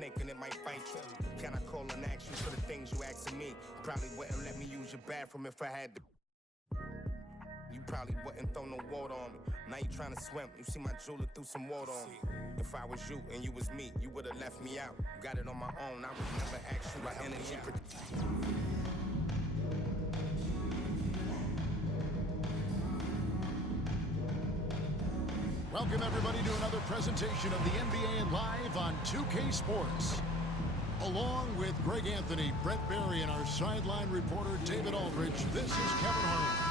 snake and it might bite you. Can I call and ask you for the things you asking me? Probably wouldn't let me use your bathroom if I had to. You probably wouldn't throw no water on me. Now you trying to swim. You see my jeweler threw some water on me. If I was you and you was me, you would have left me out. Got it on my own. I would never ask you about energy. Welcome everybody to another presentation of the NBA Live on 2K Sports. Along with Greg Anthony, Brett Barry, and our sideline reporter David Aldridge, this is Kevin Harlan.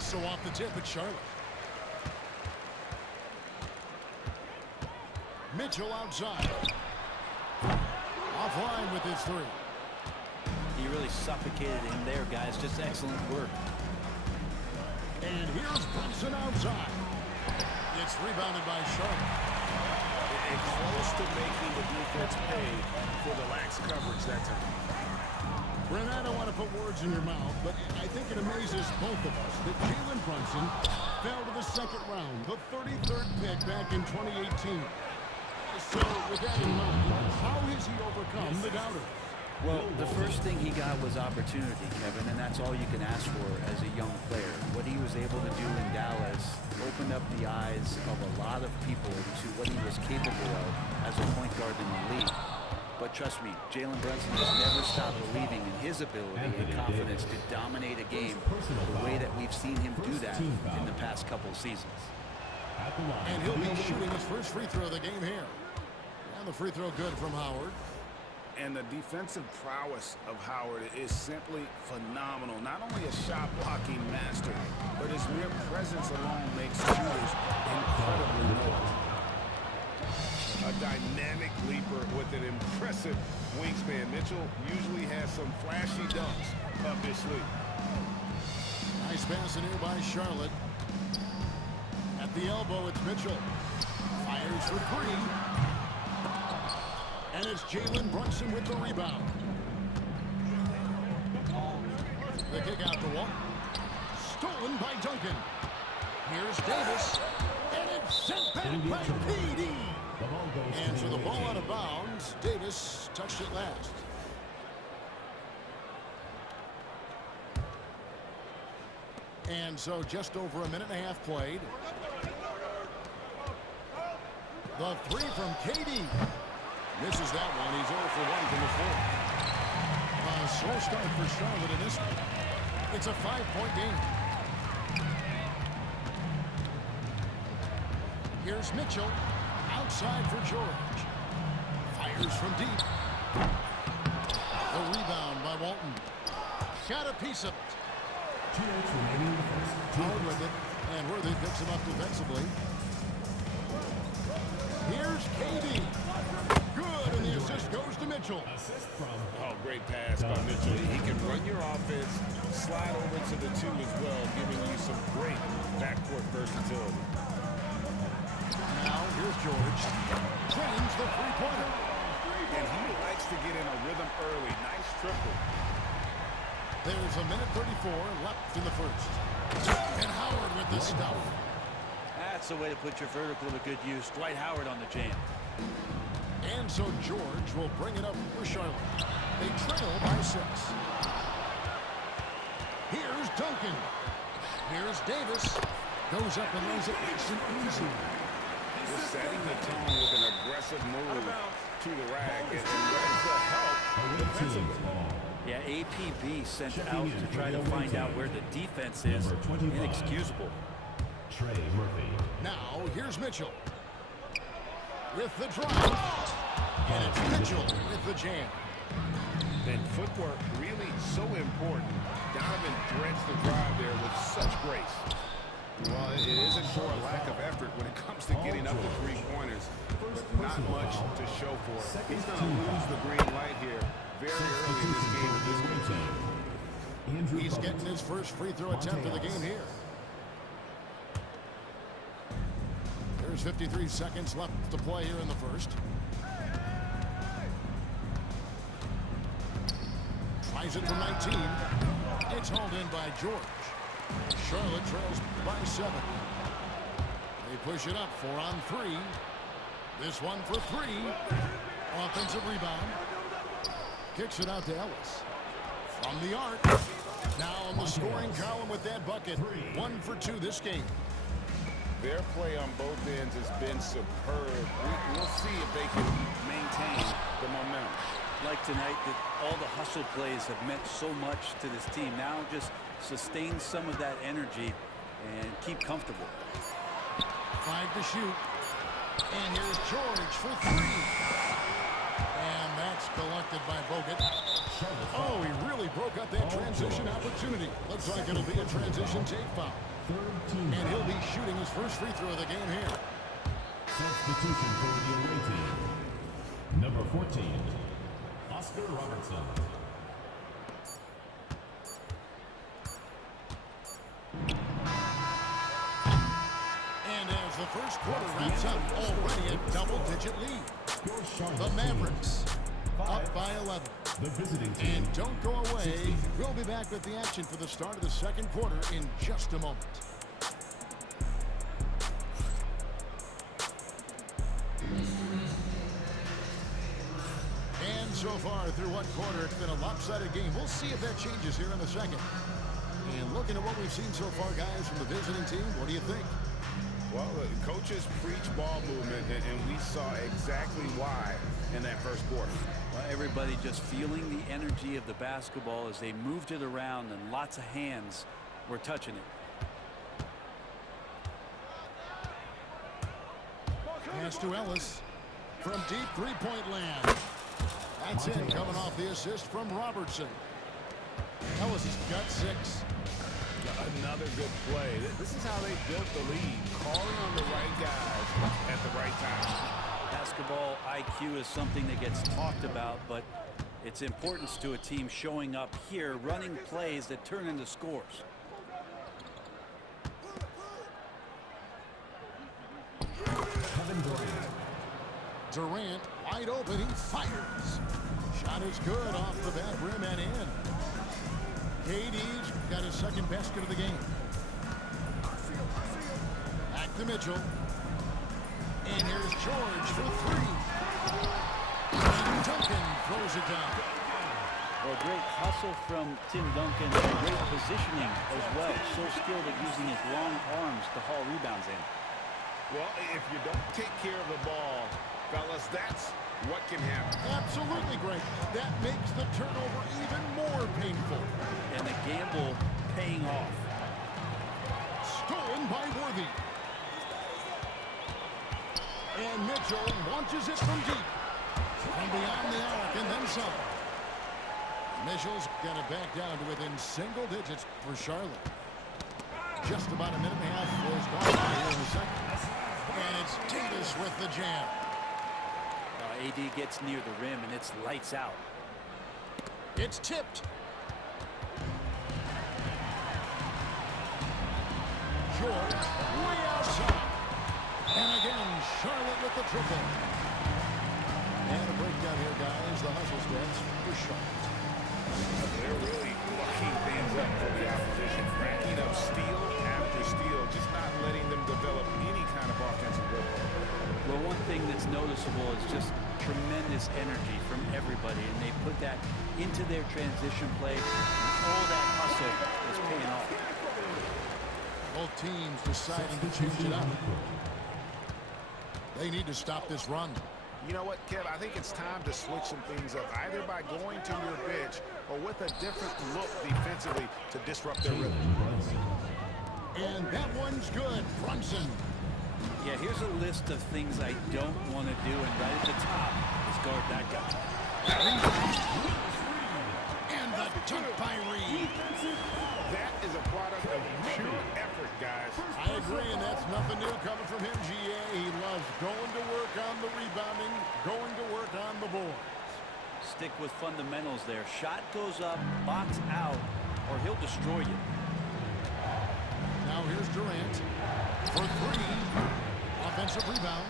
So off the tip, it's Charlotte. Mitchell outside. Offline with his three. He really suffocated him there, guys. Just excellent work. And here's Brunson outside. It's rebounded by Charlotte. And close to making the defense pay for the lax coverage that time. Brent, I don't want to put words in your mouth, but I think it amazes both of us that Jalen Brunson fell to the second round, the 33rd pick back in 2018. So, with that in mind, how has he overcome the doubters? Well, the first thing he got was opportunity, Kevin, and that's all you can ask for as a young player. What he was able to do in Dallas opened up the eyes of a lot of people to what he was capable of as a point guard in the league. But trust me, Jalen Brunson has never stopped believing in his ability and confidence to dominate a game the way that we've seen him do that in the past couple seasons. And he'll be shooting his first free throw of the game here. And the free throw good from Howard. And the defensive prowess of Howard is simply phenomenal. Not only a shot-blocking master, but his mere presence alone makes shooters incredibly loyal. A dynamic leaper with an impressive wingspan. Mitchell usually has some flashy dunks up his sleeve. Nice pass in here by Charlotte. At the elbow, it's Mitchell. Fires for three. And it's Jalen Brunson with the rebound. The kick out to Walton. Stolen by Duncan. Here's Davis. And it's sent back by PD. And for the ball out of bounds, Davis touched it last. And so just over a minute and a half played. The three from KD. Misses that one. He's 0 for 1 from the floor. A slow start for Charlotte in this one. It's a 5-point game. Here's Mitchell. Outside for George. Fires from deep. The rebound by Walton. Got a piece of it. 2 minutes remaining in the first. Howard with it. And Worthy picks him up defensively. Here's KD. Good, and the assist goes to Mitchell. Assist from. Oh, great pass by Mitchell. He can run your offense, slide over to the two as well, giving you some great backcourt versatility. Now, here's George. Drains the three-pointer. And he likes to get in a rhythm early. Nice triple. There's a minute 34 left in the first. And Howard with the stuff. That's the way to put your vertical to good use. Dwight Howard on the jam. And so George will bring it up for Charlotte. They trail by 6. Here's Duncan. Here's Davis. Goes up and lays it nice and easy. Just setting the tone with an aggressive move to the rack. And where's the help defensively? Yeah, APB sent out to try to find out where the defense is. Inexcusable. Trey Murphy. Now, here's Mitchell. With the drive. And it's Mitchell with the jam. And footwork really so important. Donovan threads the drive there with such grace. Well, it isn't for a lack of effort when it comes to getting up to three-pointers, but not much to show for it. He's going to lose the green light here very early in this game with this one. He's getting his first free throw attempt of the game here. There's 53 seconds left to play here in the first. Tries it from 19. It's hauled in by George. Charlotte trails by 7. They push it up 4 on 3. This one for 3. Offensive rebound. Kicks it out to Ellis. From the arc. Now on the scoring column with that bucket. 1 for 2 this game. Their play on both ends has been superb. We'll see if they can maintain the momentum. Like tonight, that all the hustle plays have meant so much to this team. Now just sustain some of that energy and keep comfortable. 5 to shoot. And here's George for 3. And that's collected by Bogut. Oh, he really broke up that transition opportunity. Looks like it'll be a transition take foul. And he'll be shooting his first free throw of the game here. Substitution for the away team. Number 14, Oscar Robertson. And as the first quarter wraps up, already a double-digit lead. The Mavericks up by 11. The visiting team. And don't go away. We'll be back with the action for the start of the second quarter in just a moment. And so far through one quarter, it's been a lopsided game. We'll see if that changes here in the second. And looking at what we've seen so far, guys, from the visiting team, what do you think? Well, the coaches preach ball movement, and we saw exactly why in that first quarter. Well, everybody just feeling the energy of the basketball as they moved it around, and lots of hands were touching it. Pass to Ellis from deep three-point land. That's in, coming off the assist from Robertson. Ellis has got 6. Another good play. This is how they built the lead, calling on the right guys at the right time. Basketball IQ is something that gets talked about, but its importance to a team showing up here, running plays that turn into scores. Durant wide open, he fires. Shot is good off the back rim and in. KD's got his second basket of the game. Back to Mitchell. And here's George for 3. And Duncan throws it down. Well, great hustle from Tim Duncan and great positioning as well. So skilled at using his long arms to haul rebounds in. Well, if you don't take care of the ball, fellas, that's what can happen. Absolutely great. That makes the turnover even more painful. And the gamble paying off. Stolen by Worthy. And Mitchell launches it from deep. From beyond the arc and then some. Mitchell's got it back down to within single digits for Charlotte. Just about a minute and a half was gone by here in the second. And it's Davis with the jam. AD gets near the rim and it's lights out. It's tipped. George way outside. And again, Charlotte with the triple. And a breakdown here, guys. The hustle stats for Charlotte. They're really locking things up for the opposition, racking up steal after steal, just not letting them develop any kind of offensive rhythm. Well, one thing that's noticeable is just tremendous energy from everybody, and they put that into their transition play. All that hustle is paying off. Both teams deciding to change it up. They need to stop this run. You know what, Kev? I think it's time to switch some things up, either by going to your bench or with a different look defensively to disrupt their rhythm. And that one's good. Brunson. Yeah, here's a list of things I don't want to do, and right at the top is guard that guy. And the dunk by Reed. That is a product of pure effort, guys. I agree, and that's nothing new coming from him, GA. He loves going to work on the rebounding, going to work on the boards. Stick with fundamentals there. Shot goes up, box out, or he'll destroy you. Now here's Durant for three. Offensive rebound.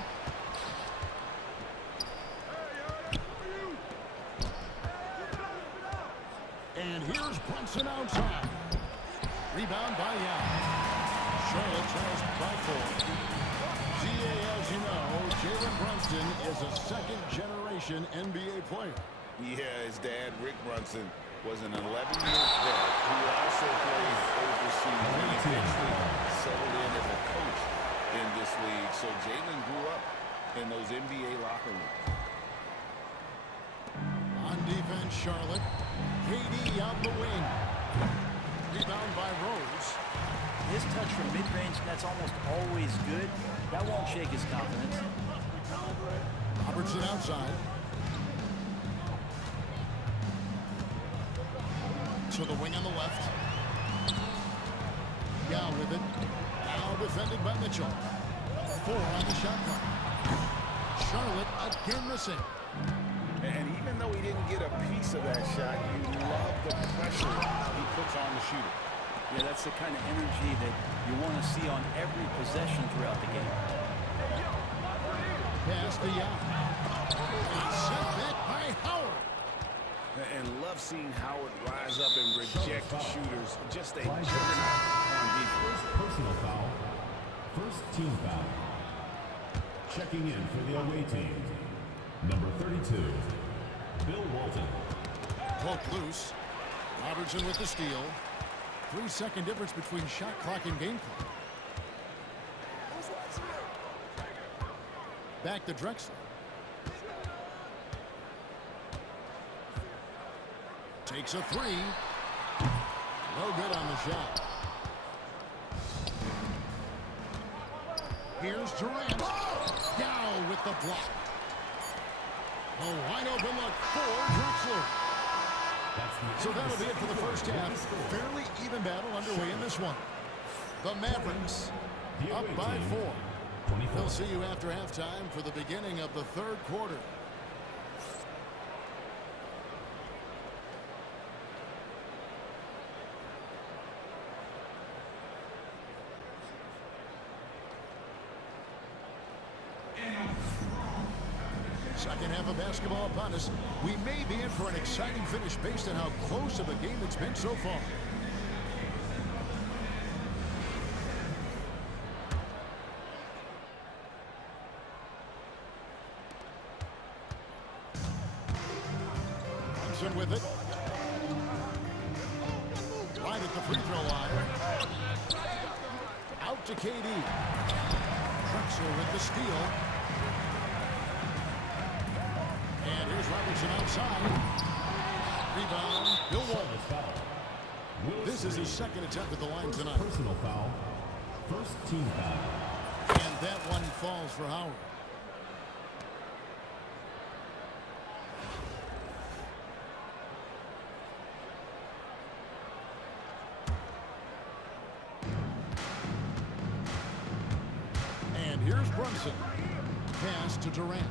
And here's Brunson outside. Rebound by Young. Charlotte trails by 4. GA, as you know, Jalen Brunson is a second-generation NBA player. Yeah, his dad, Rick Brunson, was an 11-year vet who also played overseas and eventually settled in as a coach in this league. So Jalen grew up in those NBA locker rooms. On defense, Charlotte. KD on the wing. Rebound by Rose. His touch from mid-range, that's almost always good. That won't shake his confidence. Robertson outside. To the wing on the left. Yao with it. Now defended by Mitchell. 4 on the shot clock. Charlotte again missing. And even though he didn't get a piece of that shot, you love the pressure he puts on the shooter. Yeah, that's the kind of energy that you want to see on every possession throughout the game. Pass to Yao. And sent back by Howard. And love seeing Howard rise up and reject shooters. Just a juggernaut on defense. Personal foul. First team foul. Checking in for the away team. Number 32, Bill Walton. Poke loose. Robertson with the steal. 3-second difference between shot clock and game clock. Back to Drexler. Takes a 3. No good on the shot. Here's Durant. Down with the block. A wide open look for Drexler. So that'll be it for the first half. Fairly even battle underway in this one. The Mavericks up by 4. We'll see you after halftime for the beginning of the third quarter. Second half of basketball upon us. We may be in for an exciting finish based on how close of a game it's been so far. Brunson with it. Right at the free throw line. Out to KD. Drexler with the steal. And here's Robertson outside. Rebound, Bill Walton. This is his second attempt at the line tonight. Personal foul. First team foul. And that one falls for Howard. And here's Brunson. Pass to Durant.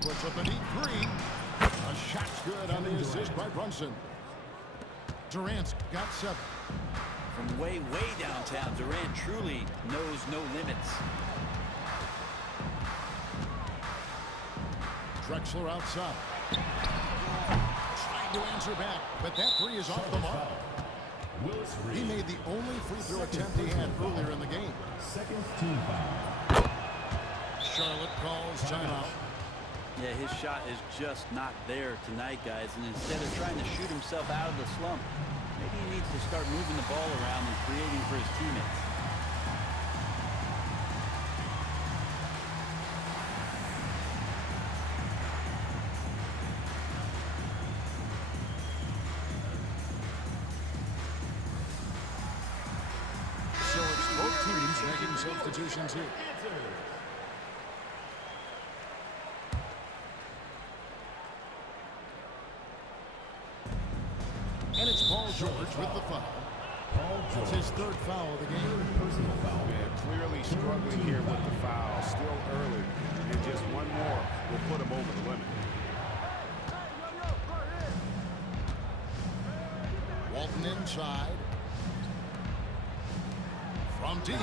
Puts up a neat 3. A shot's good on the assist by Brunson. Durant's got 7. From way downtown, Durant truly knows no limits. Drexler outside. Trying to answer back, but that 3 is off the mark. He made the only free throw attempt he had earlier in the game. Second team foul. Charlotte calls timeout. Yeah, his shot is just not there tonight, guys. And instead of trying to shoot himself out of the slump, maybe he needs to start moving the ball around and creating for his teammates. So it's both teams making substitutions here. And it's Paul George with the foul. That's his 3rd foul of the game. Personal foul. Yeah, clearly struggling here with the foul. Still early. And just one more will put him over the limit. Walton inside. From deep.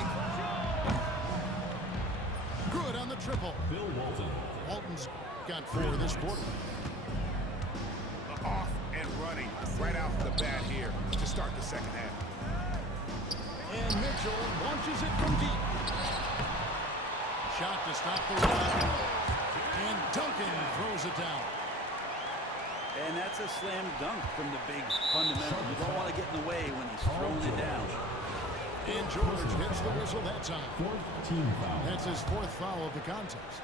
Good on the triple. Bill Walton. Walton's got 4 this quarter. Off and running right out the bat here to start the second half. And Mitchell launches it from deep. Shot to stop the run. And Duncan throws it down. And that's a slam dunk from the big fundamental. You don't want to get in the way when he's throwing it down. And George hits the whistle that time. 4th team foul. That's his 4th foul of the contest.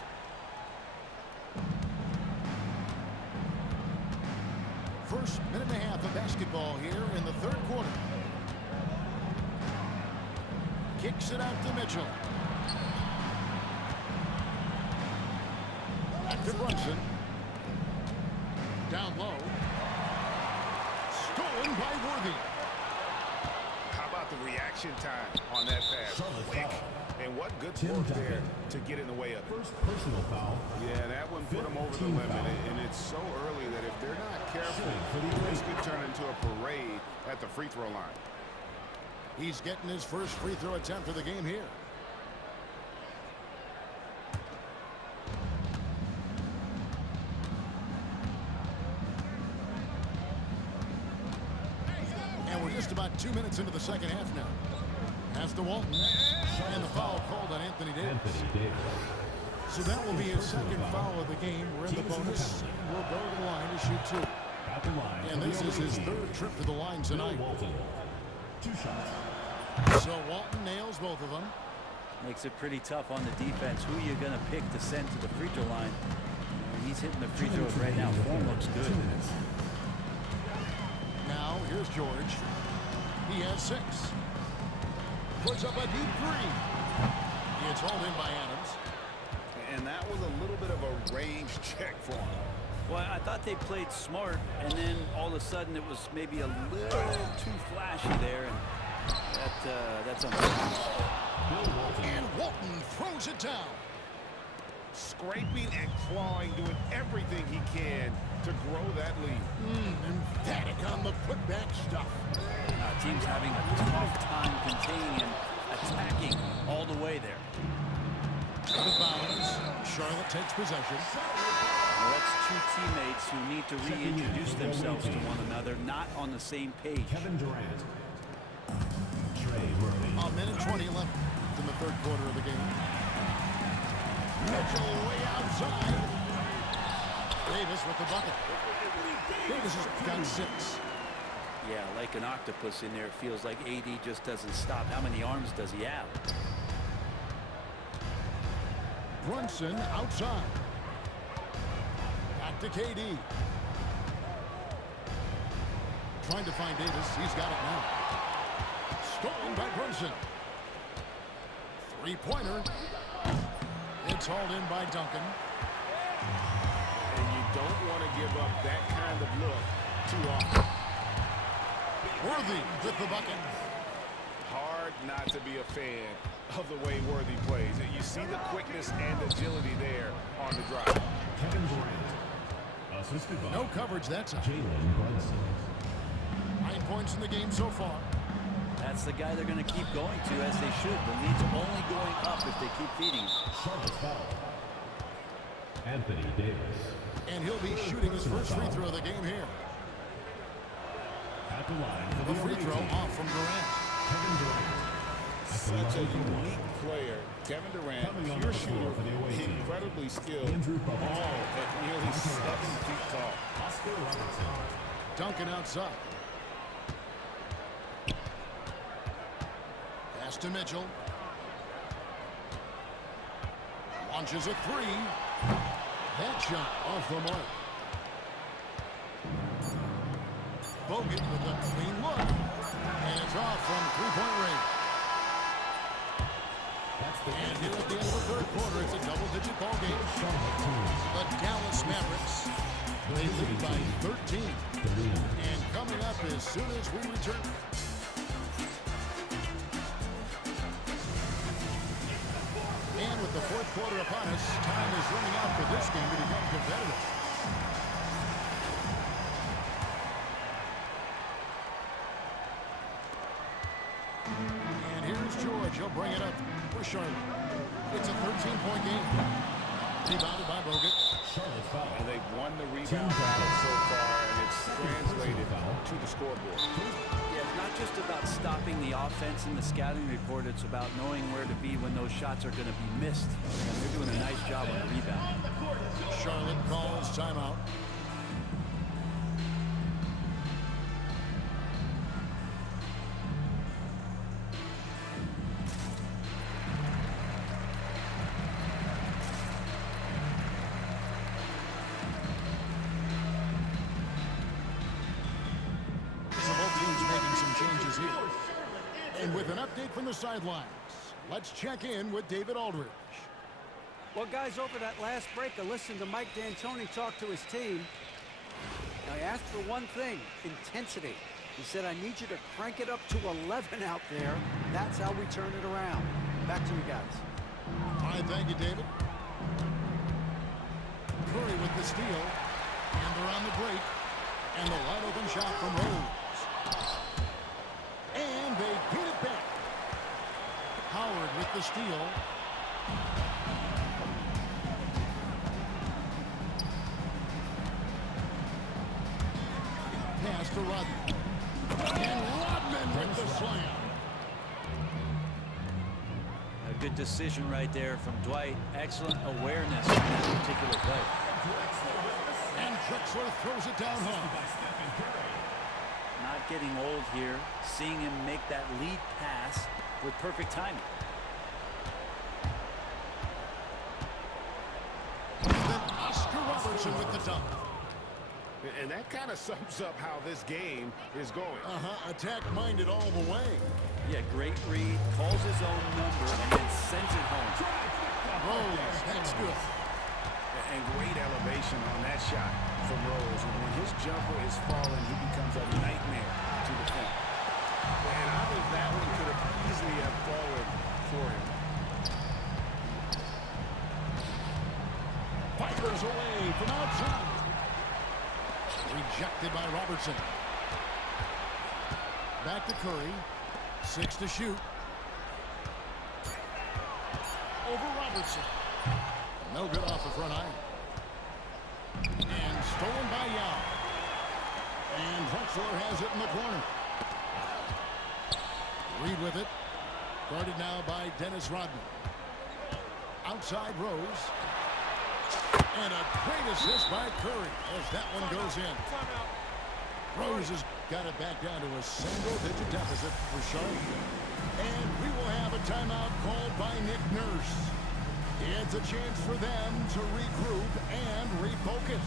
First minute and a half of basketball here in the 3rd quarter. Kicks it out to Mitchell. Back to Brunson. Down low. Stolen by Worthy. How about the reaction time on that pass? Charlotte Quick. foul. And what good Tim work Duncan. there to get in the way of it. First personal foul. Yeah, that one put them over the Team limit, foul. and it's so early that if they're not careful, Shooting for the this Lakers. could turn into a parade at the free throw line. He's getting his first free throw attempt of the game here. And we're just about 2 minutes into the second half now. Pass to Walton. And the foul called on Anthony Davis. Anthony Davis. So that will be his second foul of the game. We're in the bonus. We'll go to the line to shoot 2. At the line. And for this the is his away team. 3rd trip to the line Bill tonight. Walton. 2 shots. So Walton nails both of them. Makes it pretty tough on the defense. Who you're going to pick to send to the free throw line. He's hitting the free throws right now. Form looks 2 good. minutes. Now here's George. He has 6. Puts up a deep 3. It's hauled in by Adams. And that was a little bit of a range check for him. Well, I thought they played smart, and then all of a sudden it was maybe a little too flashy there, and that's unfortunate. Bill Walton. And Walton throws it down. Scraping and clawing, doing everything he can to grow that lead. Emphatic on the putback stuff. Team's having a tough time containing and attacking all the way there. Out of bounds. Charlotte takes possession. Well, that's 2 teammates who need to reintroduce themselves to one another, not on the same page. Kevin Durant. Trey Murphy. A minute 20 left in the 3rd quarter of the game. Mitchell way outside. Davis with the bucket. Davis has got 6. Yeah, like an octopus in there, it feels like AD just doesn't stop. How many arms does he have? Brunson outside. Back to KD. Trying to find Davis. He's got it now. Stolen by Brunson. 3-pointer. It's hauled in by Duncan. And you don't want to give up that kind of look too often. Worthy with the bucket. Hard not to be a fan of the way Worthy plays. You see the quickness and agility there on the drive. Kevin Durant. Assisted by No coverage that time. Jalen Brunson. 9 points in the game so far. That's the guy they're going to keep going to, as they should. The lead's only going up if they keep feeding him. Charlotte foul. Anthony Davis. And he'll be shooting his first free throw of the game here. At the line for The the free away throw team. off from Durant. Kevin Durant. At the Such a line for one. unique player. Kevin Durant, Coming on pure the floor shooter, for the away team. incredibly skilled, Andrew Butler. all at nearly 7 feet tall. Oscar Robertson. Duncan outside. Pass to Mitchell. Launches a 3. That shot off the mark. Bogut with a clean look. And it's off from 3-point range. That's the And here at the end of the 3rd quarter, it's a double-digit ball game. Charlotte team. The Dallas Mavericks, they lead by 13. And coming up as soon as we return. And with the 4th quarter upon us, time is running out for this game to become competitive. And here's George. He'll bring it up for Charlotte. It's a 13-point game. Rebounded by Bogut. Charlotte foul. And they've won the Team rebound foul. battle so far, and it's translated to the scoreboard. Yeah, it's not just about stopping the offense in the scouting report. It's about knowing where to be when those shots are going to be missed. And they're doing a nice job on the rebound. Charlotte calls timeout. So both teams making some changes here. And with an update from the sidelines, let's check in with David Aldridge. Well, guys, over that last break, I listened to Mike D'Antoni talk to his team. Now, he asked for one thing, intensity. He said, I need you to crank it up to 11 out there. That's how we turn it around. Back to you guys. All right, thank you, David. Curry with the steal. And they're on the break. And the wide open shot from Rose. And they beat it back. Howard with the steal. Pass to Rodman. And Rodman with the slam. A good decision right there from Dwight. Excellent awareness in that particular play. And Drexler throws it down home. Not getting old here. Seeing him make that lead pass with perfect timing. Then Oscar Robertson with the dunk. And that kind of sums up how this game is going. Attack-minded all the way. Yeah, great read. Calls his own number and then sends it home. Rose, that's good. And great elevation on that shot from Rose. And when his jumper is falling, he becomes a nightmare to defend. And I think that one could have easily have fallen for him. Fires away from outside. Rejected by Robertson. Back to Curry. 6 to shoot. Over Robertson. No good off the front iron. And stolen by Yao. And Drexler has it in the corner. Reed with it. Guarded now by Dennis Rodman. Outside Rose. And a great assist by Curry as that one goes in. Rose has got it back down to a single-digit deficit for Charlotte. And we will have a timeout called by Nick Nurse. It's a chance for them to regroup and refocus.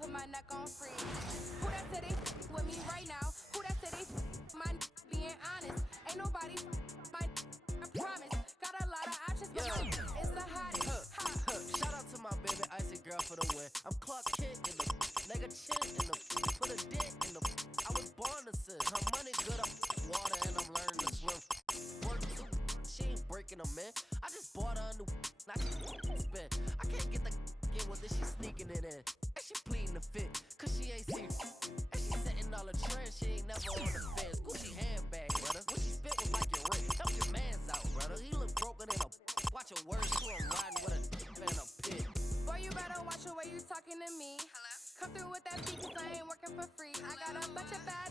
Put my neck on free. Who that said they with me right now? Who that said they my being honest? Ain't nobody my I promise. Got a lot of options, but it's the hottest. Shout out to my baby icy girl for the win. I'm Clark Kent in the nigga chin in the put a dent in the I was born to sin. Her money good up water and I'm learning to swim. Work too, she ain't breaking them in. I just bought her a new now she spin. I can't get the get with it, she sneaking it in. And she pleading the fit, cause she ain't seen. And she setting all the trends, she ain't never on the fence. Gucci handbag, brother. What she spit was like your ring. Help your mans out, brother. He look broken in a watch your words to him riding with a and a pit. Boy, you better watch the way you talking to me. Hello? Come through with that beat, cause I ain't working for free. I got a bunch of bad